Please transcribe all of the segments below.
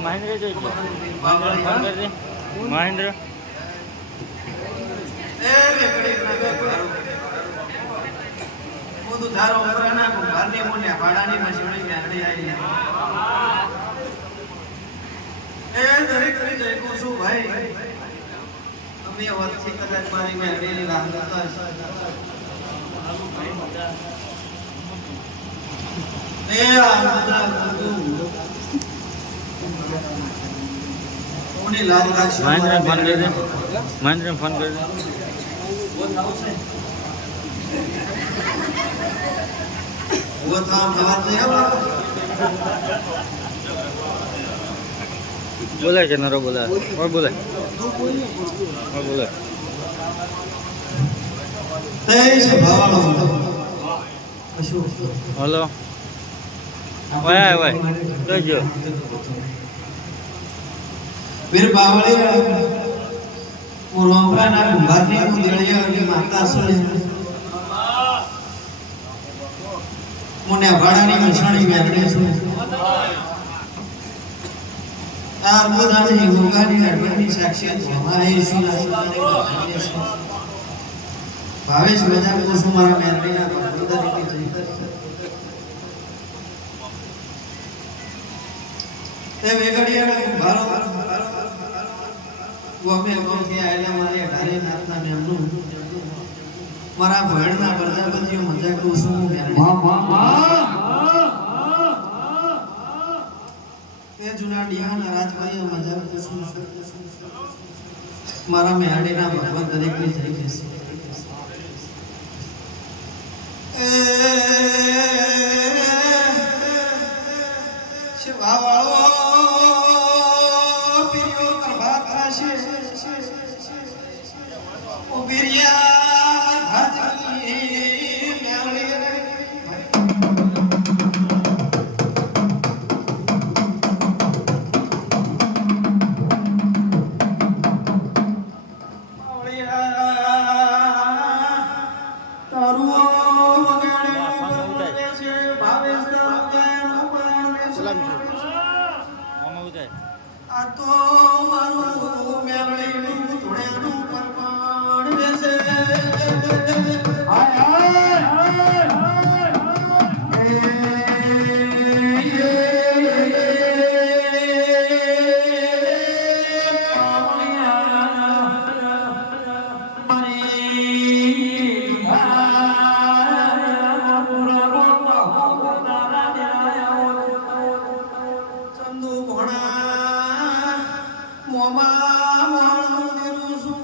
મહેન્દ્ર જોઈ મહેન્દ્ર ધારો ઘરની મુન્યા ભાડાની મશીની ગાડી આવી એ દરેક કરી જઈશું છું ભાઈ અમે વચ્ચે કદાચ મારી ગાડીની રાહ જોતા એ આ બધા કોની લાલ રાખશે મહેન્દ્ર ફોન કરી દે મહેન્દ્ર ફોન કરી દે वो था बात नहीं है बोला क्या नरो बोला और बोला तेज भाव हेलो ओए ओए जो वीर बावली वो रोमरा ना घरनी को देड़िया की माता सुने मुन्ने भाड़ानी मछाणी बैठे सुने तार बुधानी गोगानी हरनी साक्षात हमारे ईश्वर सुनाने भावेश बजा को सुमारा मेरनी ना बुधा की ते वेगड़िया भारो वो हमें कौन किया है हमारे ढारे नातना ने हमनु मारा भणना प्रजापतियो मजा को सुन ते जुना डिहाना राजभाई मजा को सुन मारा मेहाडे ना भगवान दरेक ने जय कैसे शिवा वालो पिरियो प्रभात राशि ओ बिरिया भाजनी मेली रे ओलिया तारुओ वगाड़े बोले छे भावेश गायन बोले सलाम मामा उदय आ तो मारो मेली धुड़ेनु परमाण देसे हाय हाय हाय ચંદુ ભણા મોમા મોણું નિરુસુ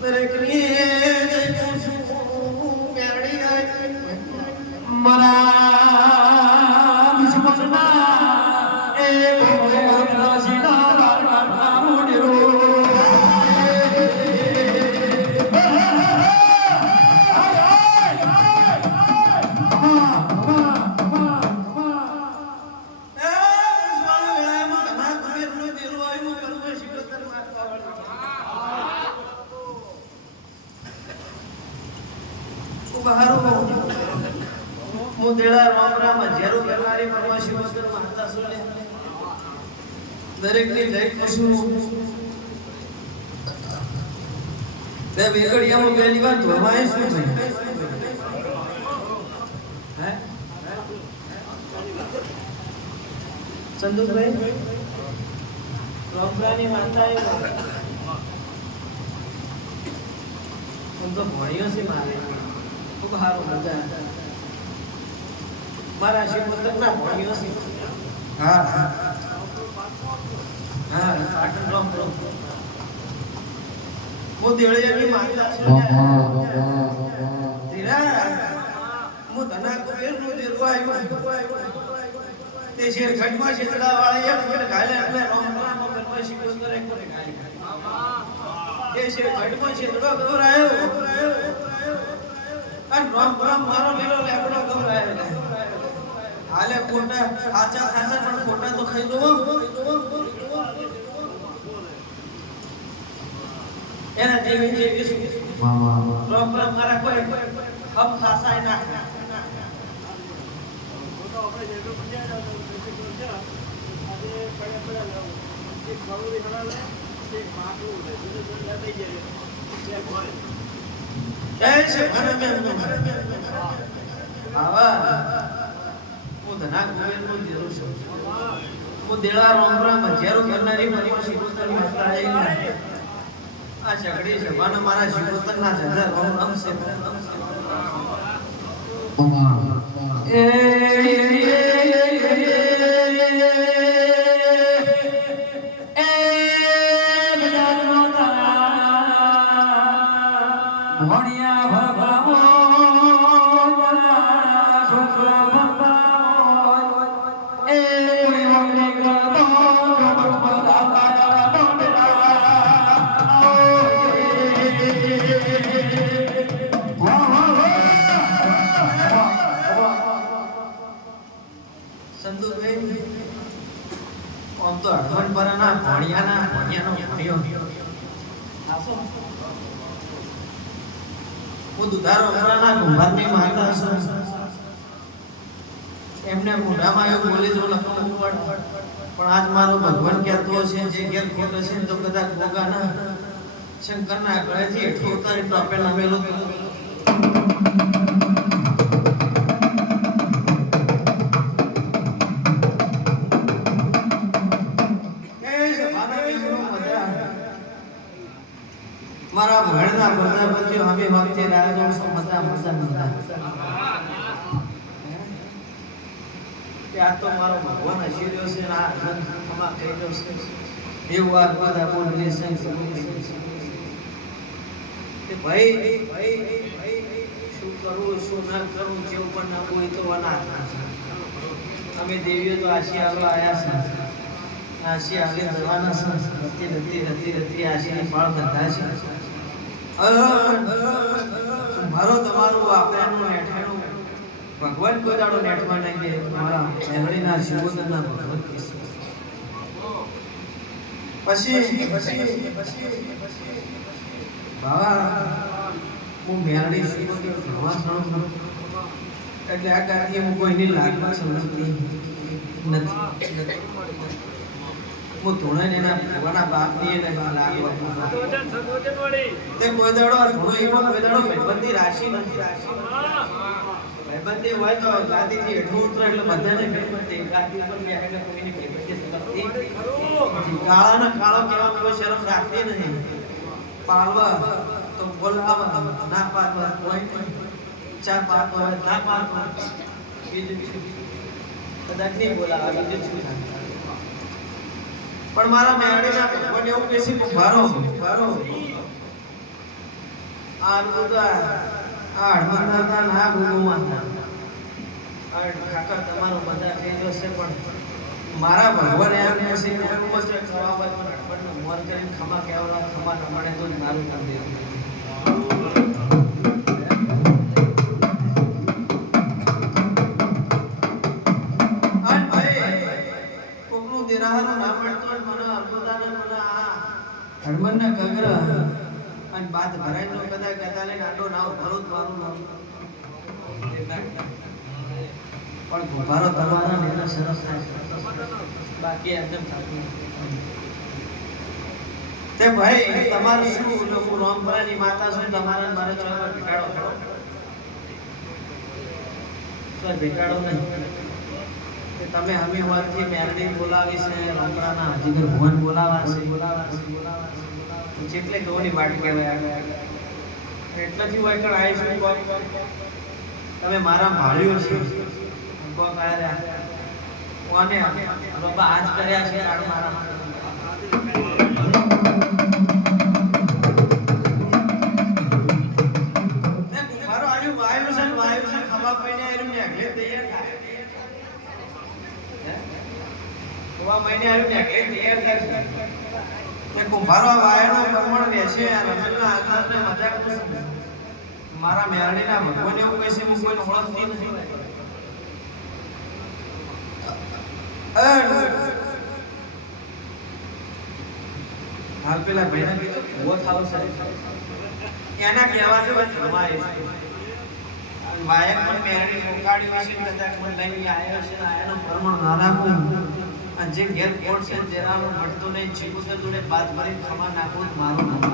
દરેકની જઈશું મેરડી આઈ મરા વિશ્વના એ ભોળા સીના લાડવા મુડીરો મુદેડા રોમરા મજેરો કરનારી પરમેશ્વર માતા સુને દરેક ની જય કૃષ્ણ બે વેગડિયામાં પહેલી વાર ધોવાય શું થયું હે ચંદુભાઈ રોમરાની માતા એ તો ભણ્યો છે મારે ખૂબ સારું મજા મારા શિવપુત્ર ના ભણ્યો છે હા હા હા પાટણ રોમ હું દેળિયાની માતા છું ધીરા હું ધના કુબેર નું દેરો આવ્યો તે શેર ખંડમાં શીતળા વાળા એક ફેર ગાલે એટલે રોમ રામ પરમે શિવપુત્ર એક ફેર ગાલે તે શેર ખંડમાં શીતળો ગવરાયો અને રામ રામ મારો લીલો લેબડો ગવરાયો ખોટા ખાચા ખાચા પણ ખોટા તો ખાઈ દો એના જેવી જેવી શું રોમ રોમ મારા કોઈ હમ ખાસાય ના હું ધના ગોવિંદ નું દેરું છું હું દેળા રોમરામ હજારો કરનારી મારી શિકોતર માતા આવી આ ચકડી સભાનો મારા શિકોતર ના જજા રોમ રામ છે તો અડવણ પરના ભણિયાનો ભણ્યો હું દુધારો પરના કુંભારની માતા છું એમને મોઢામાં એવું બોલી જો લખવું પડ પણ આજ મારો ભગવાન કહેતો છે જે ઘેર ખોટ હશે તો કદાચ ભોગાના શંકરના ગળેથી હેઠો ઉતારી ટોપે નમેલો મારા ભણના પ્રજાપતિઓ હવે વખતે રાજો મજા ત્યાં તો મારો ભગવાન આશીર્યો છે આ જન્મમાં કહેલો છે એવું આ બધા બોલી છે કે ભાઈ શું કરવું શું ના કરવું જેવું પણ ના કોઈ તો અનાથ અમે દેવીઓ તો આશી આવવા આવ્યા છે આશી આવે જવાના છે રતી આશીની ફળ બધા છે મારો તમારું આપણાનું નેઠાનું ભગવાન કોઈ દાડો નેઠમાં નહીં દે મારા મેલડીના શિવોતરના ભગવત પછી બાવા હું મેલડી શિવોતર ભણવા છું એટલે આ કાર્ય હું કોઈની લાગમાં સમજતી નથી હું ધોણે એના ભગવાના બાપની એને લાગવા તે કોઈ દાડો ધોણો એવો કોઈ દાડો ભાઈબંધી રાશિ નથી ભાઈબંધી હોય તો ગાદીથી હેઠું ઉતરે એટલે બધાને ભાઈબંધી ગાદી પર બેઠેલા કોઈની ભાઈબંધી સમજતી કાળાનો કાળો કહેવા કોઈ શરમ રાખતી નહીં પાળવા તો બોલાવા ના પાડવા કોઈ ચા પાડવા ના પાડવા બીજું કદાચ નહીં બોલાવા બીજું શું પણ મારા મેળડીના ભગવાન એવું બેસી ભારો આ બધા આ હળમંદા ના ગુગુમાં આ ઠાકર તમારો બધા થઈ જશે પણ મારા ભગવાન એમ બેસી એમ છે ખવા પર હળમંદનો મોર કરીને ખમા કેવરા ખમા ન મળે તો જ મારું કામ દે હનુમાનના કગર અને બાદ ભરાય તો કદા કદા લઈને આડો નાવ ભરો મારું નામ પણ ભરો તમારા ને સરસ થાય બાકી એકદમ સાચું તે ભાઈ તમારું શું લોકો રામપરાની માતા શું તમારા મારે ચોર ભેટાડો કરો સર ભેટાડો નહીં તમે અમે વાતથી મેરડી બોલાવી છે રામપરાના હજીગર ભુવન બોલાવા છે જેટલે ગોની વાટ કહેવાય એટલાથી વાયકડ આવીશું તમે મારા ભાળ્યો છે કોક આયા કોને બાબા આજ કર્યા છે આડ મારા મારો આયુ વાયુ છે ખવા પઈને આયુ ને આગલે તૈયાર થાય મહિને આવ્યું ને એટલે તૈયાર થાય છે કુંભારો વાયનો પરમણ રહેશે રમેલના આઘાતને મજાક નથી મારા મેરડીના ભગવાન એવું કહે છે હું કોઈને ઓળખતી નથી હાલ પેલા ભાઈને કીધું ઉભો થાવ સાહેબ એના કહેવાથી વાત રમાય છે વાયક પણ મેરડી પોકાડી છે કદાચ મને લઈને આવ્યો છે આનો પ્રમાણ ના રાખું અને જે ઘેર કોટ છે જેનાનું મળતું નહીં જીવું જોડે બાદ ભરી ખમા નાખું મારો નંબર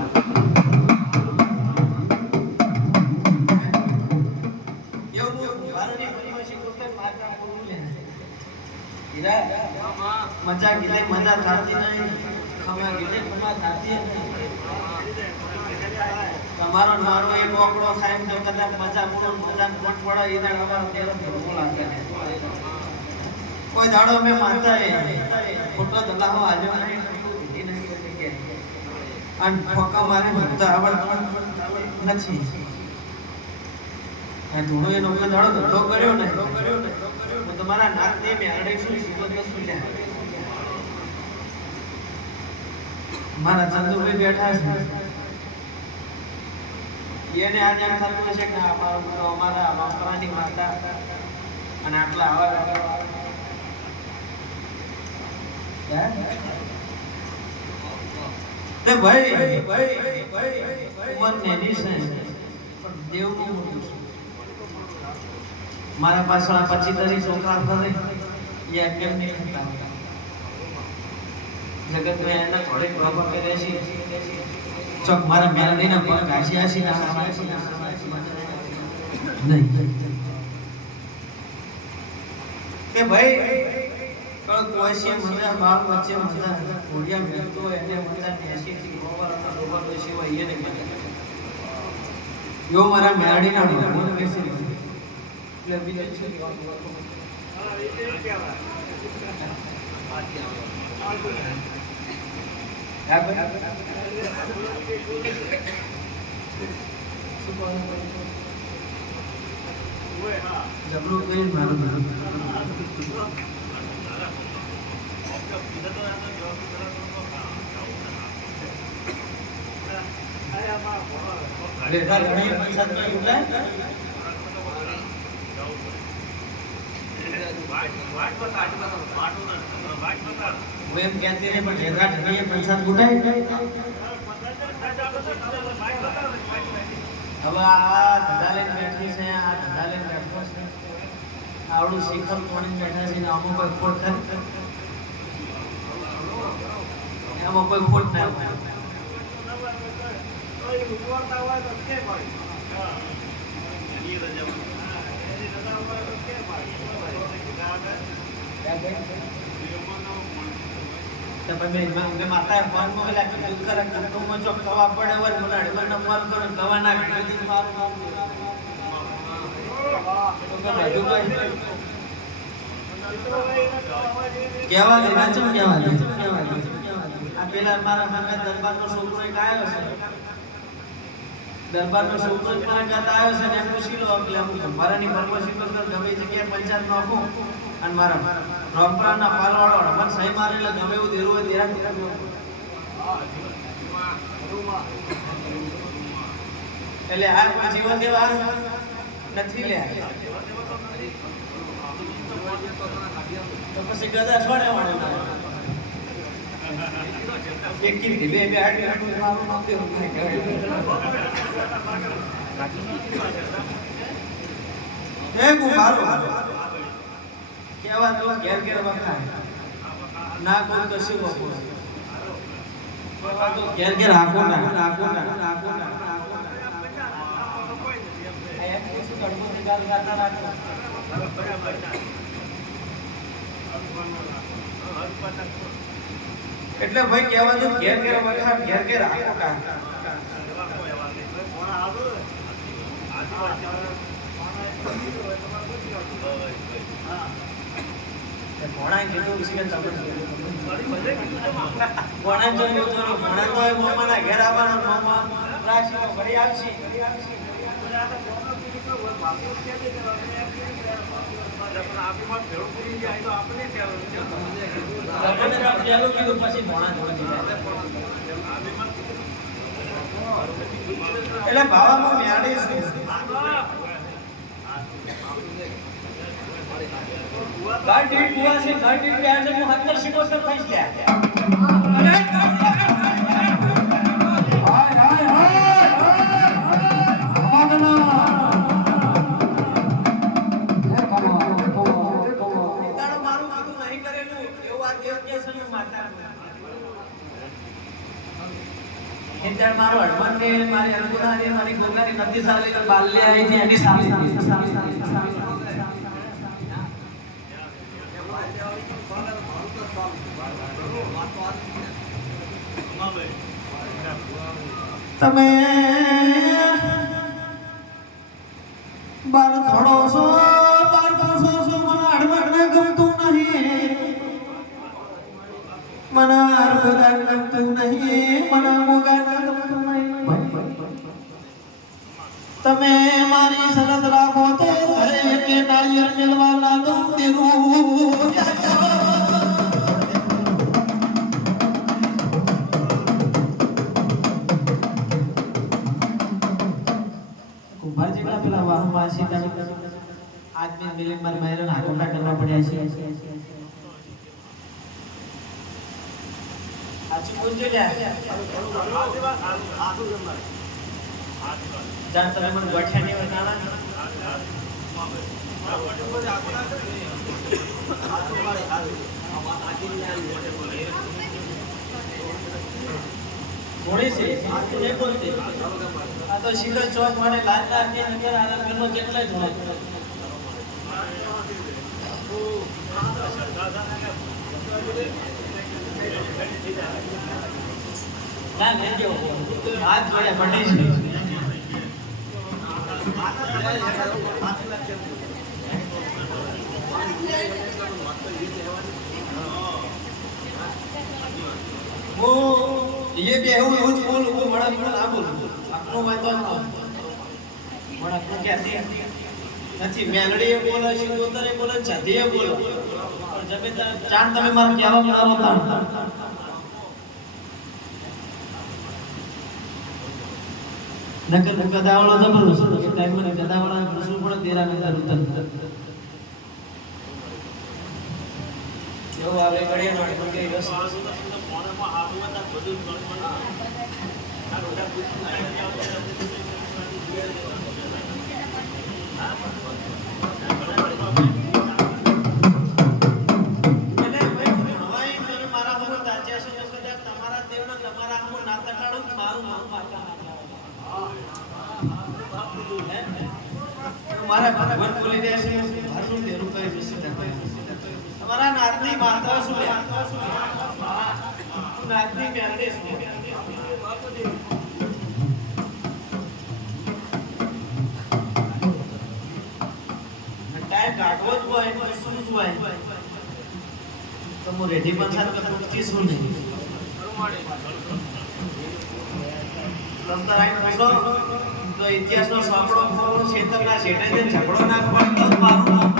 એવું વારણી ભરી છે કોટ માતા પૂરું લે હીરા મજા ગીલે મજા થાતી નહીં ખમા ગીલે ખમા થાતી તમારો નારો એક ઓકડો થાય તો કદાચ મજા પૂરો મજા કોટ પડે ઈને અમારો તેરો ભૂકો લાગે કોઈ દાડો મે માનતા હે ફોટો દલાહો આજો નહીં અન ફોકા મારે મજા આવડ નથી આ ધૂણો એનો કોઈ દાડો ધંધો કર્યો ને હું તમારા નાક ને મેરડે શું સીધો દિવસ સુલ્યા મારા ચંદુભાઈ બેઠા છે એને આજે એમ થતું હશે કે અમારા બાપરાની માતા અને આટલા આવા તે ભાઈ ઉંમર નેની છે પણ દેવ બહુ મોટું છે મારા પાછળ 25 છોકરા ફરે એ કેમ નહીં થતા જગત મેં એના થોડીક બાબા કરે છે ચોક મારા મેલડીના પગ ઘાસી નહીં કે ભાઈ કોઈ છે મજા બાપ વચ્ચે મજા ઘોડિયા મેલતો એને મજા 80 થી ઓવર હતા ઓવર હોય છે એને મજા યો મારા મેલડીના ભગવાન બેસી એટલે બીજું છે જબરું કરી મારું બેટા ઘણી પંચાયતમાં ઉઠાય वो एम कहते हैं पर ढेरा ढेरी पंचायत उठाई अब आ धडालेन बैठी છે આ ધડાલેન બેઠો છે આવડું શિખર કોણી બેઠા છે ને આમાં કોઈ ખોટ થાય એમાં કોઈ ખોટ ના હોય ઉપરતા હોય તો કે ભાઈ એની રજા એની રજા હોય તો કે ભાઈ તો મેં માતા ફોન મોકલ્યા કે દૂધ કરે કંટોમાં ચોક થવા પડે વર બોલાડે વર નંબર કરો દવા નાખી દીધી મારું કેવા દે નાચમ કેવા દે આ પેલા મારા મામા દરબારનો છોકરો એક આવ્યો છે દરબારનો છોકરો એક મારા ગાતા આવ્યો છે ને એમ પૂછી લો એટલે હું મારાની પરમસી પર ગમે જગ્યાએ પંચાયત માં આપું અને મારા રોપરાના પાલવાળો રમણ સહી મારેલા ગમે એવું દેરું હોય ત્યાં એટલે આ કોઈ જીવન દેવા નથી લે તો પછી ગદા છોડે વાળો એક કી બે બે આડી મારું નામ દેવું એ ગુ મારું કેવા તો ઘેર ઘેર વખાય ના કોઈ તો શિવ બપોર કેવા તો ઘેર ઘેર હાકો ના એટલે ભાઈ કેવા તો ઘેર ઘેર વખાય ઘેર ઘેર હાકો કા ઘોડા કીધું છે કે તમે ઘોડા જો ઘોડા તો મામાના ઘેર આવવાનો મામા રાશી ભરી આવશે એટલે ભાવામાં મેળે છે ગાડી કુવા છે ગાડી બે આજે હું 70 સિકોતર થઈ ગયા અરે હાય હાય હાય માગના મારું મારું નહીં કરેલું એવું આ દેવ કે છે માતા હિંદળ મારો હડમન ને મારી અનુકૂળા ને મારી ગોગાની નદી સાલે તો બાલ્લે આવી છે એની સામે તમે બાર થોડો સો બાર પાસો સો મને હડમન ગમતું નહીં મને અનુકૂળા ગમતું નહીં મને ગોગા ગમતું નહીં તમે મારી શરત રાખો તો ઘરે કે નાળિયેર મેળવા ના દઉં તેરું કુંભાર જેટલા પેલા વાહમાં છે આદમી મિલે માર માયરન હાકોટા કરવા પડ્યા છે આજી બોલજો લ્યા જાન તમે મને ગોઠ્યા ને વટાણા ઘોડી છે એ બોલતે આ તો સીધો ચોક મને લાજ લાગે નગર આના પેલો કેટલાય ધોળે ના લેજો હાથ જોડે પડી છે वो ये भी है वो बोल वो बड़ा बड़ा ना बोल अपनो बात तो बड़ा को कहते हैं નથી મેલડી એ બોલે છે દોતરે બોલે છધી એ બોલે પણ જમે ચાંદ તમે માર કહેવા મારો તાણ નકર ગદાવાળો જબરદસ્ત એ ટાઈમ મને ગદાવાળા પ્રશ્ન પણ તેરા ને ઉતર જો આવે ઘડિયા નો કે રસ ફોનમાં હાથમાં તા બધું આ રોડા પૂછું મારા ભગવાન બોલી દે છે ભાષણ દે રૂપિયા વિશે તમારા નારની માતા શું નારની મેરડે શું ટાઈમ કાઢવો જ હોય શું હોય તો હું રેડી પણ સાથે પૂછતી શું નહીં તમતાર આઈ પૂછો તો ઇતિહાસનો સાંભળો ફોન ક્ષેત્રના છેટે જે ઝઘડો ના પડે તો મારું નામ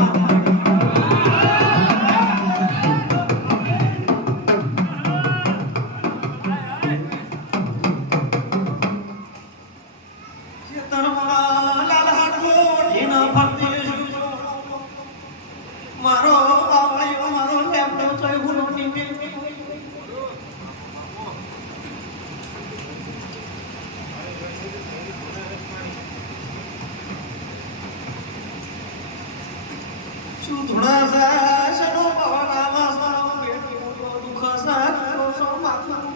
મારો આવળ્યો મારો લેપટોપ ચડે ગુનો ટીપી સુધણા સાસનો પવનામાં સારો બેઠો દુખ સારો સો માથું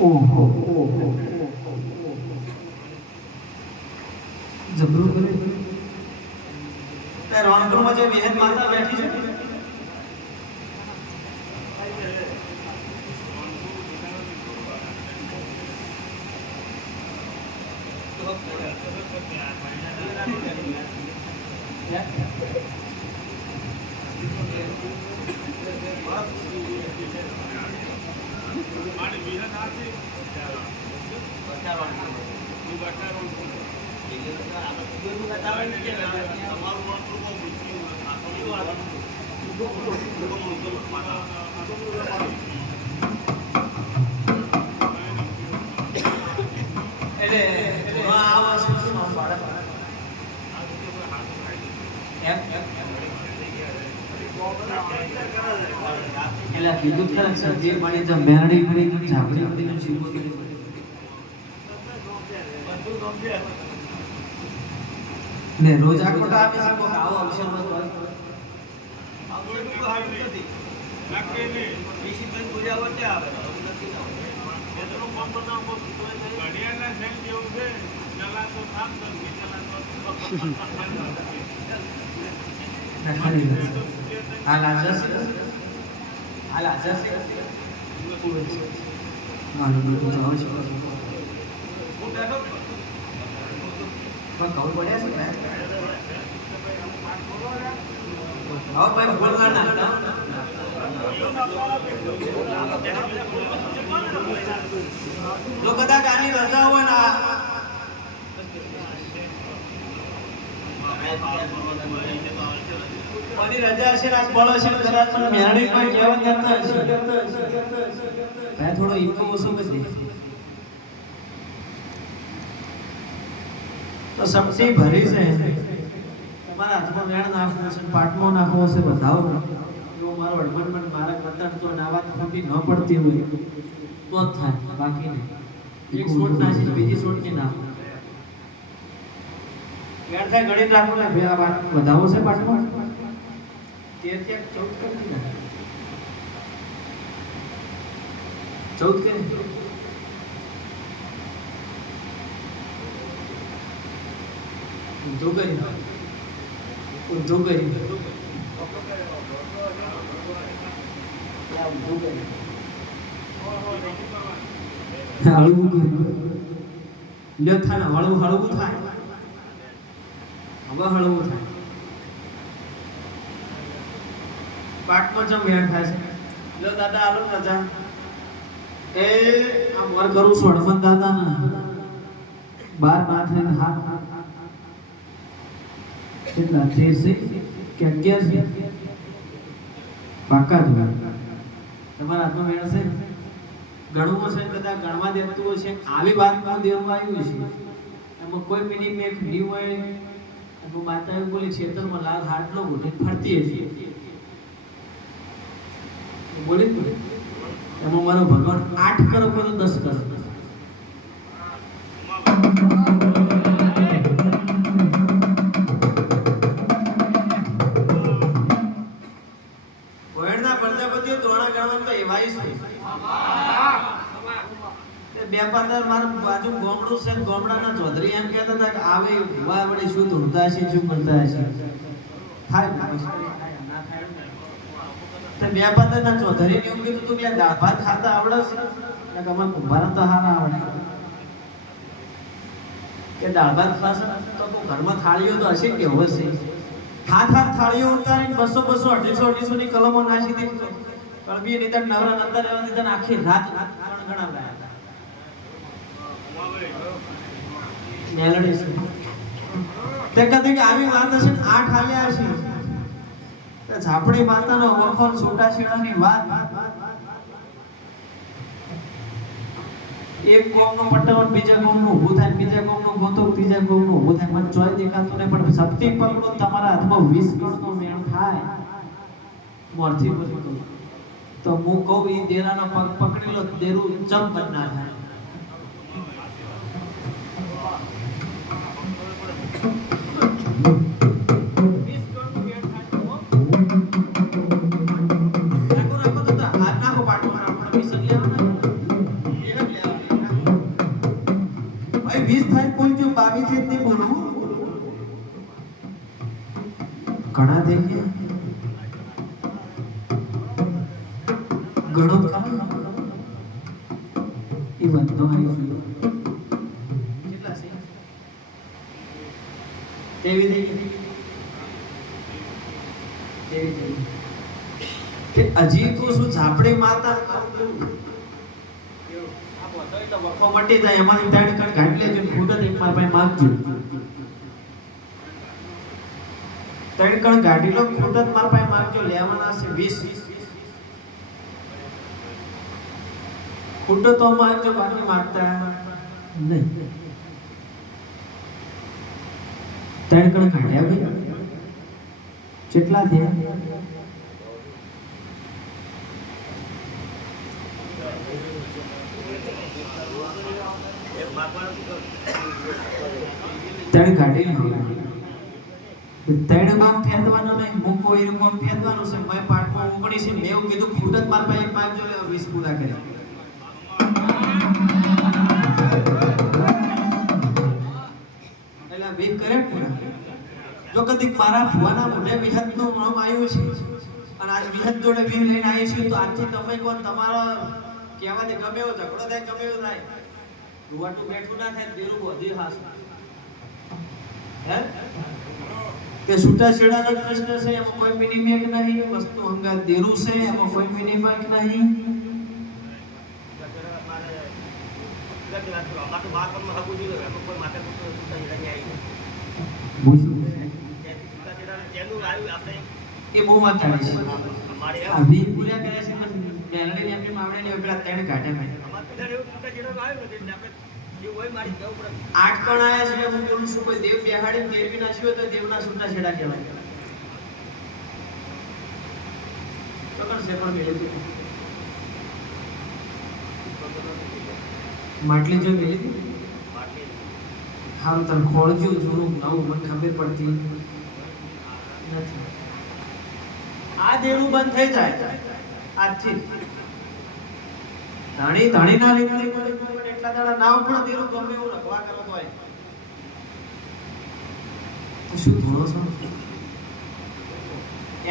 ઓહો જબરું કરે તે રોણપુરમાં જે વિહત માતા બેઠી છે એલા કીધું ખરા સર જે મારી તો મેરડી કરી ઝાપડી કરીને જીવો ને રોજ આ કોટા આપી શકો આવો અક્ષર મત હોય આગળ તો હારું નથી નાકે ને ઈસી તન પૂજા વચ્ચે આવે એટલો કામ બનાવ કો ઘડિયાળના સેલ જેવું છે ચલા તો કામ કર કે ચલા તો ના ખાલી હાલ આજા છે મારું બધું તો આવે છે હું બેઠો પણ કહું પડ્યા છે ને હા ભાઈ બોલવા ના જો કદાચ આની રજા હોય ને કોની રજા હશે આજ બળો છે કદાચ મને મેરડી કોઈ કહેવા જતા હશે ભાઈ થોડો ઈકો ઓછો કરી તો શક્તિ ભરી છે તમારા હાથમાં મેળ નાખવો છે પાટમાં નાખવો છે બતાવો જો મારો અડમન મારા મતન તો નાવા ખોટી ન પડતી હોય તો જ થાય બાકી નહીં એક શોટ નાખી બીજી શોટ કે ના મેળ થાય ગણી રાખો ને બે આ વાત બતાવો છે પાટમાં 13 14 કરી દીધા 14 કરી ઉદ્ધો કરી હળવું લ્યો થાય હળવું થાય હવે હળવું થાય પાટમાં જો મેળ થાય છે લ્યો દાદા આલો રજા એ આ મોર કરું છું હળવન દાદા ના 12 માથે હાથ કેટલા 30 કે 11 પાકા જ તમારા હાથમાં મેળ છે ગણવું છે કદાચ ગણવા દેતું હશે આવી વાત માં દેવું આવ્યું છે એમાં કોઈ મિનિંગ એક નહીં હોય અને માતા એવું બોલી ક્ષેત્રમાં લાલ હાટલો ઘૂંટી ફરતી હતી બોલી એમાં મારો ભગવાન 8 કરો તો 10 કરો બે પાદર માર બાજુ ગોમડું છે ગોમડાના ચૌધરી એમ કહેતા હતા કે આવે ભુવા વડે શું ધૂળતા છે શું કરતા હશે થાય તો બે પાદરના ચૌધરી ને એવું કીધું તું બે દાળ ભાત ખાતા આવડે છે કે અમાર કુંભારા તો હારા આવડે કે દાળ ભાત ખાશે તો ઘરમાં થાળીઓ તો હશે કે હશે હાથ થાળીઓ ઉતારીને 200 250 ની કલમો નાખી દે કળબી નિદાન નવરા નંદર એવા નિદાન આખી રાત ગણાવ્યા મેલડી છે તે કદી કે આવી વાત હશે 8 આવ્યા હશે તે ઝાપડી માતાનો ઓળખોન છોટા છેડાની વાત એક કોમનો પટ્ટવન બીજા કોમનું ઊભું થાય બીજા કોમનું ગોતો ત્રીજા કોમનું ઊભું થાય મને જોઈ દેખાતું ને પણ શક્તિ પકડો તમારા હાથમાં 20 ગણનો મેળ થાય મોરથી બોલી તો હું કહું ઈ દેરાનો પગ પકડી લો દેરું જમ બનના થાય ઘણા દેખીએ ઘણો એ બધો આવી કેટલા છે તેવી કે હજી તો શું ઝાપડી માતા વખો મટી જાય એમાંથી ત્રણ કણ કાઢી લેજો ફૂટ જ એક મારા પાસે માંગજો ત્રણ કણ કાઢી લો ફૂટ જ મારા પાસે માંગજો લેવાના છે 20 ફૂટ તો માંગજો બાકી માંગતા નહીં ત્રણ કણ કાઢ્યા ભાઈ કેટલા થયા? ત્રણ કાઢી લીધી. ત્રણ બામ ફેંદવાનો નહીં, મૂકો એ બામ ફેંદવાનો છે. મેં પાઠમાં 19 મેં એવું કીધું ફૂટ જ માર પાસે એક માર્ક જો 20 પૂરા કરી. એટલે 20 કરે પૂરા. જો કદીક મારા ભુવાના મોઢે વિહતનું નામ આવ્યું છે અને આજ વિહત જોડે 20 લઈને આવી છે તો આજથી તમે કોણ તમારા કહેવાથી ગમે એવો ઝઘડો થાય ગમે એવું થાય રૂવાટું બેઠું ના થાય દેરું વધી હાસ હે કે છૂટા છેડાનો જ પ્રશ્ન છે એમાં કોઈ મિનિમેક નહીં વસ્તુ હંગા દેરું છે એમાં કોઈ મિનિમેક નહીં એ બહુ માતાડી છે આ વી પૂરા કરે છે પણ મેલડી એમની માવડે ને પેલા ત્રણ કાઢે ભાઈ આઠ કણ આયા છે હું બોલું છું કોઈ દેવ બેહાડી દેવી નાખ્યો તો દેવના છૂટા છેડા કહેવાય તો પણ છે પણ મેલી હતી માટલી જો મેલી હતી હાલ તને ખોળજ્યું જૂનું નવું મને ખબર પડતી નથી આ દેવું બંધ થઈ જાય આજથી ધાણી ધાણી ના લીધે એટલા દાડા નાવ પણ દેરું ગમે એવું રખવા કરો તો શું થોડો છો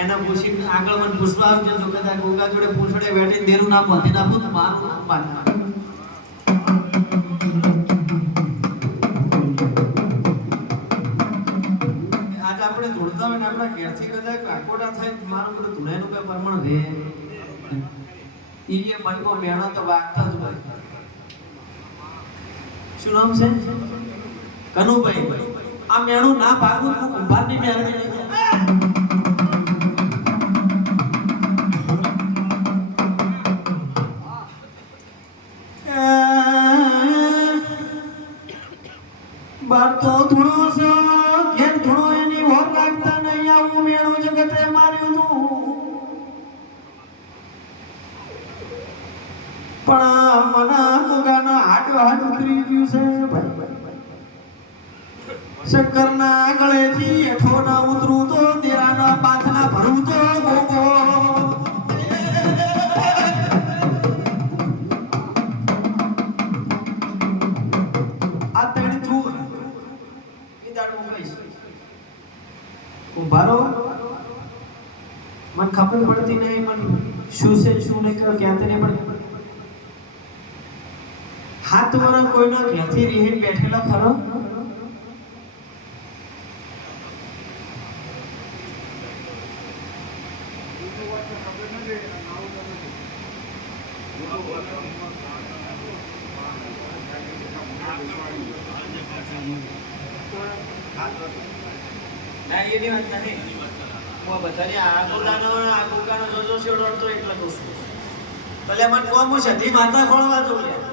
એના પૂછી આગળ મને પૂછવા આવજો જો કદાચ ગોગા જોડે પૂછડે બેઠી દેરું ના પતી નાખું તો મારું નામ બાદ આજ આપણે ધોળતા હોય ને આપણા ઘેરથી કદાચ કાકોટા થાય મારું બધું ધુણાઈનું કઈ પ્રમાણ રહે ઈએ મનમાં મેણો તો વાગતા જ હોય શું નામ છે કનુભાઈ આ મેણું ના ભાગું તો કુંભારની મેળવી નહીં બાર તો થોડો છો ઘેર થોડો એની વોર લાગતા નહીં આવું મેણું જગતે માર્યું તું પણ મના ગોગાના હાડ ઉતરી ગયું છે શક્કરના ગળેથી હેઠો ના ઉતરું તો દેરાના પાથના ભરું તો ગોગો આ તેણ ચૂર એ દાડું કહીશ ઉભારો મને ખબર પડતી નહીં મને શું છે શું નહીં કરો ક્યાં નહીં પણ હાથ વાળા કોઈના ઘેરથી રીહીને બેઠેલા ખરો ના એની વાત નથી હું બધાને આ ગોગાનો જોજો છે ઓળખતો એટલે કહું છું ભલે મને કોમ છે ધી માથા ખોળવા દઉં યાર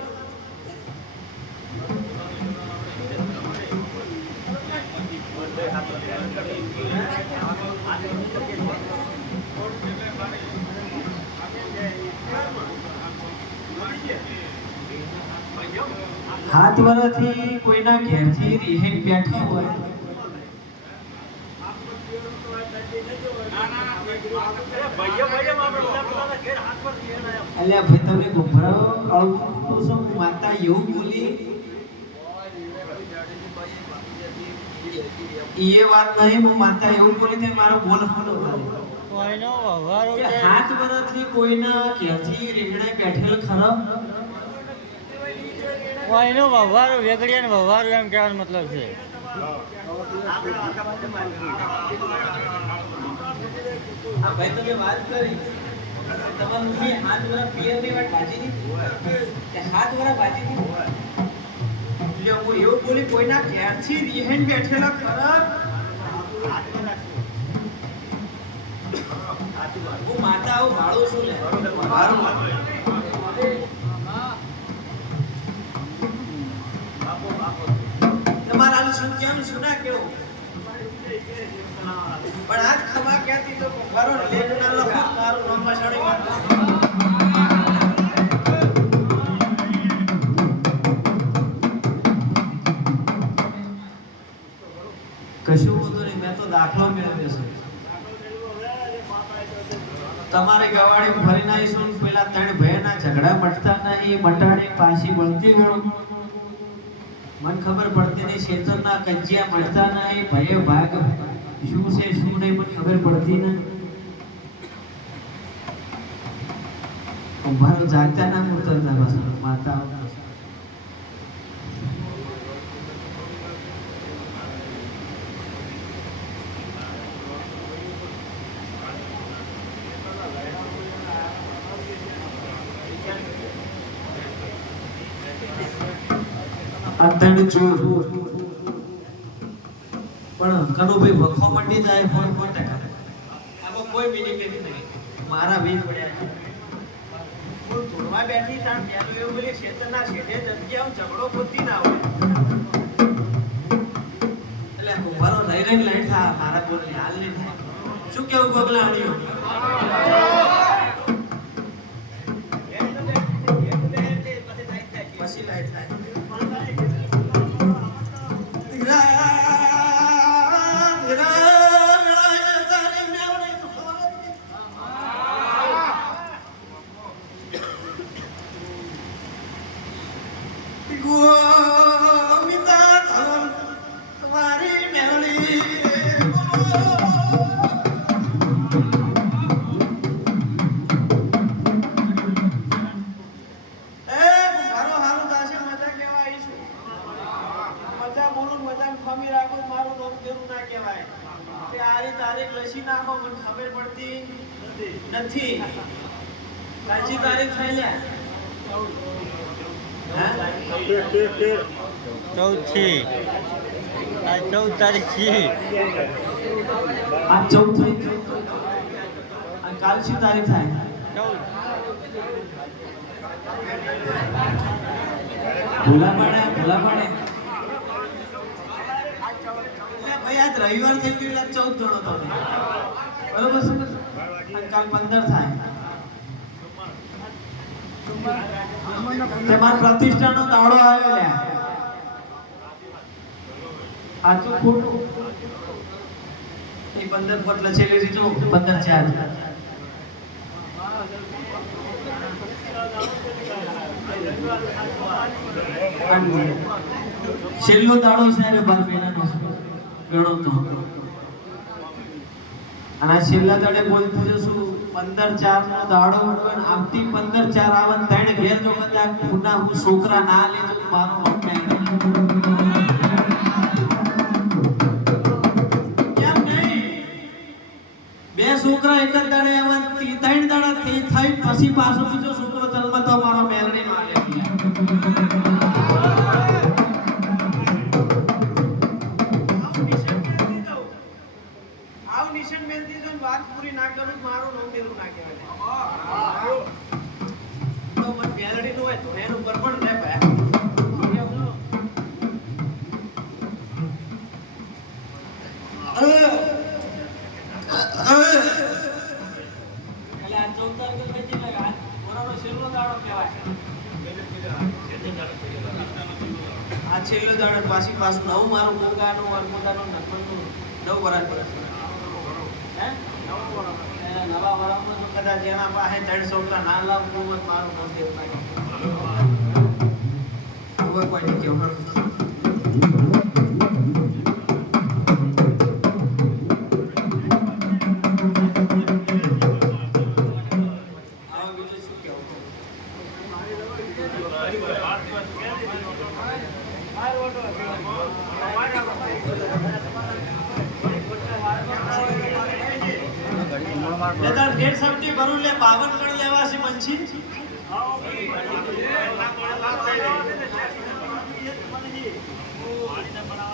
હાથ વરથી કોઈના ઘેરથી રીહીન બેઠા હોય અલ્યા ભાઈ તમે ગોભરાઓ અળતો છો માતા એવું બોલી એ વાત નહીં હું માતા એવું બોલી તે મારો બોલ ફોલો કોઈનો વ્યવહાર હાથ વરથી કોઈના ઘેરથી રીંગણે બેઠેલ ખરો કોઈનો વ્યવહાર વેગડિયા ને વ્યવહાર એમ કહેવાનો મતલબ છે આ ભાઈ તમે વાત કરી તમારા મમ્મી હાથ વરા પિયરની વાત ભાજી ની કે હાથ વરા ભાજી ની એટલે હું એવું બોલી કોઈના ઘેરથી રીહેન બેઠેલા ખરા હું માતા આવું ભાડું છું ને મારું તમારા શું કેમ સુના કેવું પણ આજ ખમા ક્યાં મારો લેખ ના લખો મારું નામ પાછળ કશું બધું નહીં, મેં તો દાખલો મેળવ્યો છે. તમારે ગવાડી ફરીને આવીશું, પેલા 3 ભાઈના ઝઘડા મટતા નહીં, મટાડી પાછી બળતી ગયો. મને ખબર પડતી નહીં, શેતરના કજિયા મળતા નહીં, ભય ભાગ શું છે શું નહીં મને ખબર પડતી નહીં. મારો જાગતા ના ઉતરતા બસ માતા અત્યારે ચોર પણ કનુભાઈ વખો મંડી જાય ફોન 100%. આમાં કોઈ બેનિફિટ નહીં. મારા 20 પડ્યા છે. હું ધૂળમાં બેઠી તાણ પેલું એવું બોલી ક્ષેત્રના છેડે જગ્યા ઝઘડો પૂરતી ના હોય એટલે ઉભારો રહી રહીને લઈ થા મારા બોલની હાલ નહીં થાય. શું કેવું ગોગલા હણીઓ? પછી લાઈટ થાય. નથી કાચી તારીખ થઈ લે 14 છે. આ 14 તારીખ છે. આ 14 થઈ આ કાલ શું તારીખ થાય? 14 ભૂલા પાડે ભાઈ આજ રવિવાર થઈ ગયો એટલે 14 ગણો તો બરોબર છે. કાલ 15 થાય. તમાર પ્રતિષ્ઠાનો દાડો આવ્યો લે. આજો ખોટું એ 15 ફોટ લખેલી રીજો 15 4 છેલ્લો દાડો છે રે 12 મહિનાનો ગણો તો. અને છેલ્લા દાડે બોલતું જશું 15/4 નો દાડો પણ આવતી 15/4 આવન 3 ઘેર જો કદાચ પુના હું છોકરા ના લેજો મારો કેમ નહીં? 2 છોકરા એક જ દાડે આવન 3 દાડા થઈ પછી પાછો બીજો છોકરો જન્મ તો મારો મેલડી માં લે. વાત પૂરી ના કરું મારું નામ દેરું ના કહેવાય. તો મત મેલડી નું હોય તો એનું પર પણ રહે ભાઈ. એટલે આ 14 તારીખે પછી લગા ઓરાનો છેલ્લો દાડો કહેવાય. આ છેલ્લો દાડો પાછી નવ મારું મોગાનું નખમનું 9 વરાળ પર નવા વરામાં તો કદાચ એના પાસે 3 છોકરા ના લાવવું હોય મારું નામ દેવું લાગે. હવે કોઈ નહીં કેવું. લેતા ઢેર સમજી ભરું લે 52 ગણ લેવાસી મંછી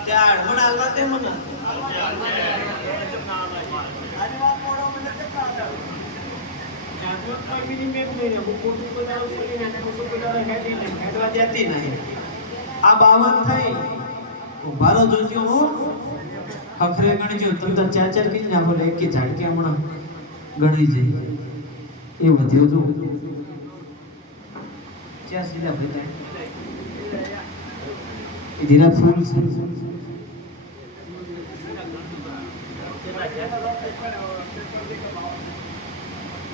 ત્યાં અડમણ આલવા તે મને આજે વાત મોડો મને કેટલા હતા જાગૃત કોઈ મિનિમેમ નહીં હું કોટી બજાવ સલી ને કોટી બજાવ હેડી ને હેડવા દેતી નહીં. આ 52 થઈ ઉભારો જોજો હું ખખરે ગણજો તમ તો 4 4 કિલ ના બોલે એક ઝાડકે હમણાં ગળી જઈ એ વધ્યો જો જ્યાં સીધા ભાઈ એ ધીરા ફૂલ છે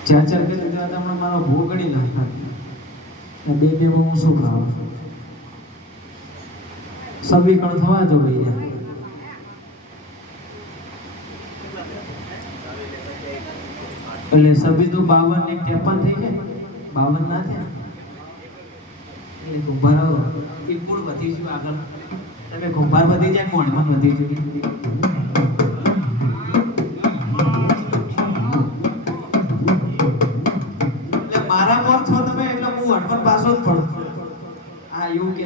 ચાર ચાર કરી દીધા હતા હમણાં મારો ભૂ ગળી નાખ્યા બે બે હું શું ખાવા સમીકરણ થવા દો ભાઈ એટલે સભી તો 52 ને 53 થઈ ગયા 52 ના થયા એટલે કુંભાર એ મૂળ વધી ગયું આગળ તમે કુંભાર વધી જાય કોણ પણ વધી ગયું એટલે મારા પર છો તમે એટલે હું હટકન પાછો જ પડું આ એવું કે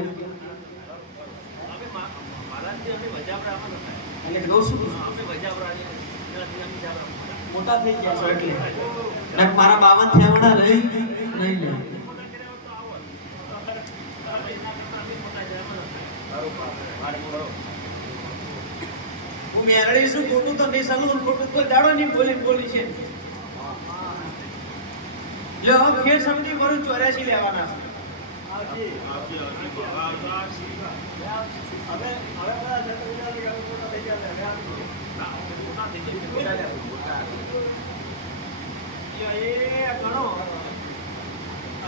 એટલે કહું છું મોટા થઈ ગયા છો એટલે મારા 52 થયા વડા રહી નહીં લે હું મેરડી છું ખોટું તો નહીં સાલું ખોટું કોઈ દાડો નહીં બોલી છે લ્યો હવે ફેર સમજી કરું 84 લેવાના છે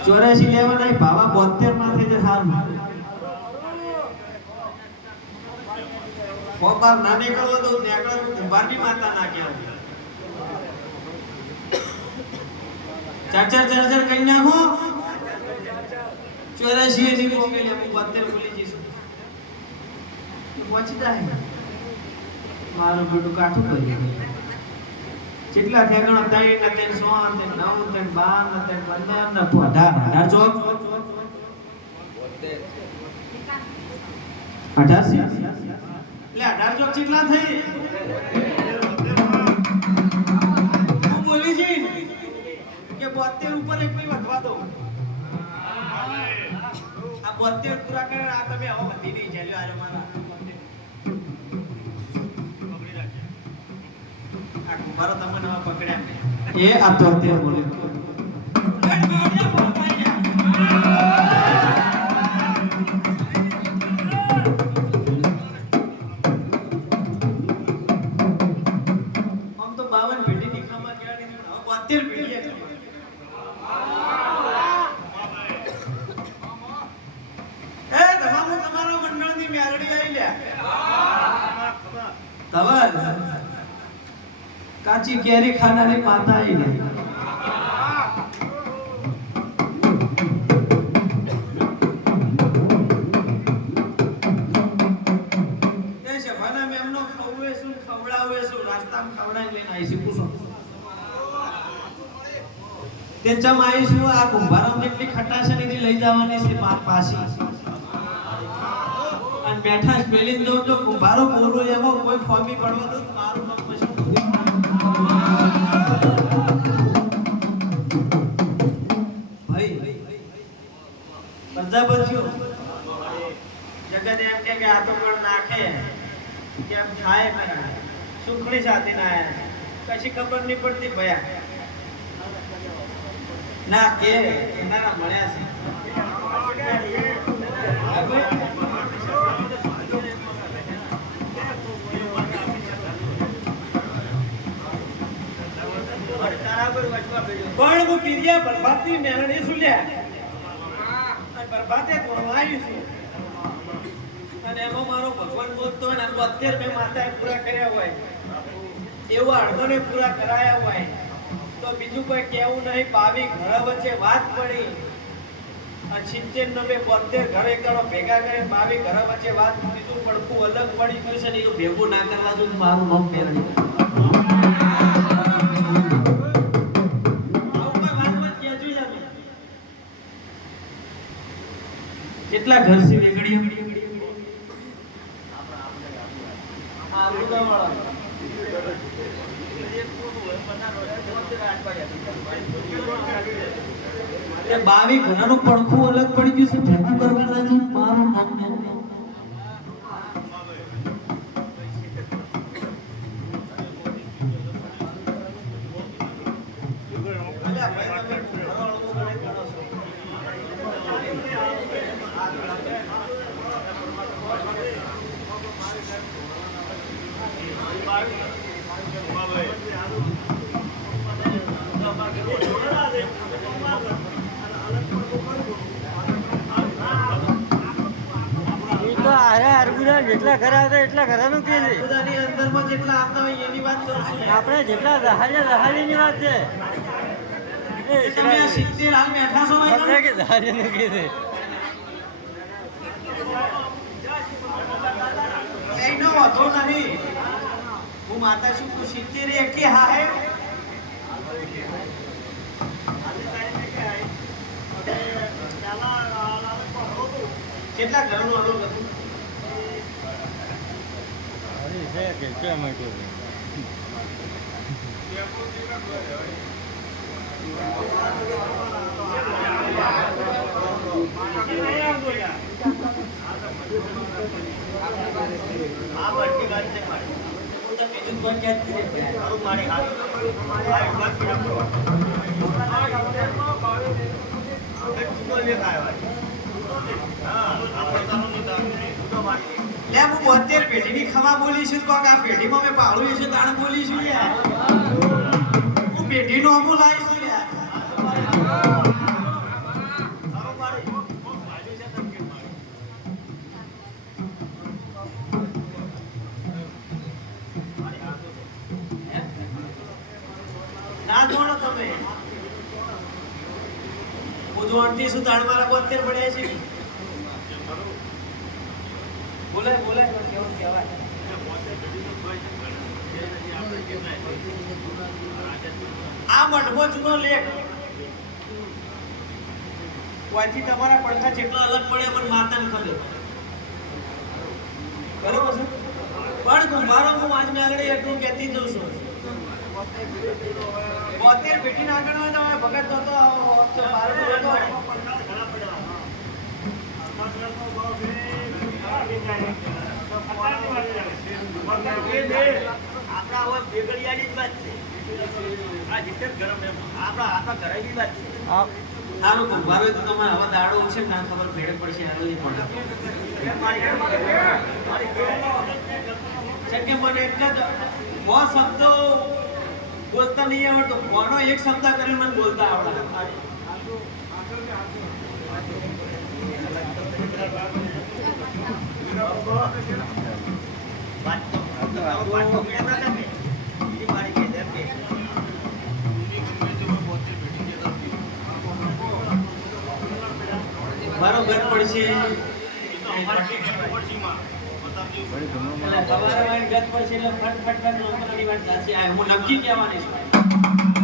ચોરાશી લેવાના ભાવા 72 માં થઈ જાય સારું ફોપાર ના નીકળવો તો નેકળો કુંભારની માતા ના કહેવાય ચાર કઈ નાખો 84 ની મોકે લે હું 72 ભૂલી જઈશું પહોંચી જાય મારું બેટું કાઠું કરી કેટલા થયા ગણો 3 ને 3 6 ને 9 ને 12 ને 13 15 ને 18 ચોક 88 એટલે 18 ચોક કેટલા થઈ હું બોલી જી કે 72 ઉપર એક નહીં વધવા દો આ 72 પૂરા કરે આ તમે હવે વધી નહીં ચાલ્યો આજો મારા આ કુંભારો તમને હવે પકડ્યા એ આ 73 બોલે આમ તો 52 પેટી નીકળવા ગયા નહીં હવે 72 પેટી એ તમામ તમારા મંડળની મેરડી આવી લ્યા તવર કાચી કેરી ખાનારી માતા આવી ને એ છે ભાના મેમનો ખવવે શું ખવડાવે શું નાસ્તામાં ખવડાવી લઈને આવી છે પૂછો તે ચમ આવીશું આ કુંભારામ જેટલી ખટાશ નીથી લઈ જવાની છે પાછી અને બેઠા સ્પેલિંગ દઉં તો કુંભારો બોલો એવો કોઈ ફોમી પડવા દો મારું નામ પછી ભાઈ પ્રજાપતિઓ જગત એમ કે આ તો ગણ નાખે કેમ થાય કરા સુખડી સાથે ના આયા કશી ખબર નહીં પડતી ભયા ના કે એના મળ્યા છે પણ હું પીરિયા બરબાદની મેળણી સુલ્યા બરબાદે કોરવાયું છે અને એમાં મારો ભગવાન બોલતો હોય ને 72 મેં માતાએ પૂરા કર્યા હોય એવા અડધોને પૂરા કરાયા હોય તો બીજું કોઈ કેવું નહીં 22 ઘર વચ્ચે વાત પડી આ 76 નો 72 ઘરે કરો ભેગા કરે 22 ઘર વચ્ચે વાત બીજું પડખું અલગ પડી ગયું છે ને એ ભેગું ના કરવા દઉં મારું નામ મેળણી કેટલા ઘર છે વેગડીઓ એ 22 ઘરનું પડખું અલગ પડી ગયું છે ભેગું કરવાના છે મારું નામ બધા જેટલા ઘર આવતા એટલા ઘરનું કે છે બધાની અંદરમાં જેટલા આવતા હોય એની વાત કરું છું. આપણે જેટલા દહાડીની વાત છે એ તમે આ 70 હાલ બેઠા છો ભાઈ આપણે કે દહાડીનું કે છે એનો વાંધો નહીં. હું માતા છું તું 70 એકી હા હે કેટલા ઘરનું અડોલ હતું? અરે છે કે કેમ હતું આ બધી ગાડી છે મારી. બીજું કોઈ ક્યાં જ નથી. મારું મારી હાથ. આ એટલા જ પીડા લે હું 72 પેઢીની ખમા બોલી છું તો આ પેઢીમાં મેં પાડું છે તાણ બોલી છું યાર. હું પેઢીનો અમુલ આવી છું યાર. ના જોણો તમે હું જોણતી છું તાણ મારા 72 પડ્યા છે. બોલાય બોલાય પણ કેવું કહેવાય. આ મઠમો જૂનો લેખ વાંચી તમારા પડખા જેટલો અલગ પડે પણ માતાને ખબર બરોબર છે. પણ કુંભારો હું વાંચ મેળવી એટલું કહેતી જઉં છું 72 પેઢીને આગળ હોય તો હવે ભગત તો ભારત હતો. આપણા હવે બેગડિયાની જ વાત છે. આ જીતર ગરમ એમ આપણા ઘરેની વાત છે. સારું કુંભારો તો તમારે હવે દાડો છે ને ખબર ભેડ પડશે આરોલી પણ કે મને એટલે જ બહુ શબ્દો બોલતા નહીં આવડતો. કોનો એક શબ્દ કરીને મને બોલતા આવડે. મારો ઘર પડશે સવારે ગત પડશે એટલે ફટ ફટ ફટ નોકરીની વાત થશે. આ હું નક્કી કહેવાની છું.